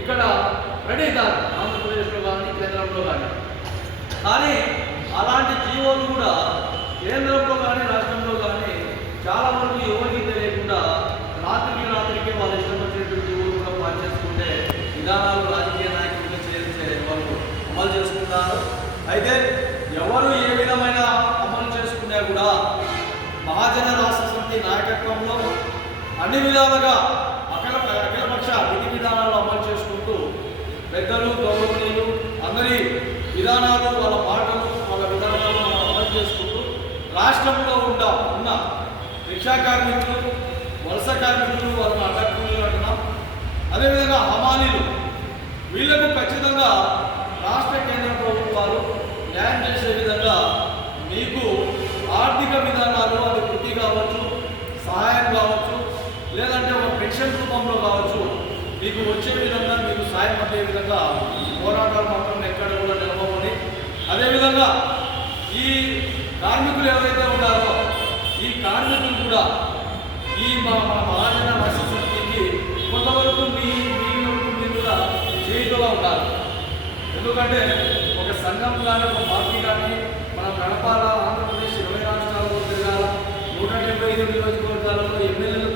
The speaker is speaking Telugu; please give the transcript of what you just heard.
ఇక్కడ రెడీ కాదు, ఆంధ్రప్రదేశ్లో కానీ కేంద్రంలో కానీ. కానీ అలాంటి జీవోలు కూడా కేంద్రంలో కానీ రాష్ట్రంలో కానీ చాలా వరకు ఎవరికి తెలియకుండా రాత్రికే వాళ్ళు ఇష్టం వచ్చినటువంటి జీవోలు కూడా పాస్ చేసుకుంటే విధానాలు రాజకీయ నాయకులుగా చేసే వాళ్ళు అమలు చేసుకుంటారు. అయితే ఎవరు ఏ విధమైన అమలు చేసుకున్నా కూడా మహాజన రాష్ట్ర సమితి నాయకత్వంలో అన్ని విధాలుగా అఖిలపక్ష విధి విధానాలు అమలు చేసుకుంటూ పెద్దలు గౌరవనీయులు అందరి విధానాలు వాళ్ళ మాటలు వాళ్ళ విధానాలు మనం అమలు చేసుకుంటూ రాష్ట్రంలో ఉన్న రిక్షా కార్మికులు, వలస కార్మికులు, వాళ్ళని అడ్డక్కులు అంటున్నాం. అదేవిధంగా హమాలీలు, వీళ్లకు ఖచ్చితంగా రాష్ట్ర కేంద్ర ప్రభుత్వాలు న్యాయం చేసే విధంగా మీకు ఆర్థిక విధానాలు, అది వృత్తి కావచ్చు, సహాయం కావచ్చు, లేదంటే ఒక పెన్షన్ రూపంలో కావచ్చు, మీకు వచ్చే విధంగా మీకు సాయం అందే విధంగా పోరాటాలు మాత్రం ఎక్కడ కూడా నిలవమని, అదేవిధంగా ఈ కార్మికులు ఎవరైతే ఉన్నారో ఈ కార్మికులు కూడా ఈ మన మహాజన రాష్ట్ర సమితికి కొంతవరకు మీరు కూడా చేయుతగా ఉండాలి. ఎందుకంటే ఒక సంఘం కానీ ఒక పార్టీ కానీ మనం నడపాలా, ఆంధ్రప్రదేశ్ 20 రాష్ట్రాల్లో తిరగాల, 175 నియోజకవర్గాలలో ఎమ్మెల్యేలు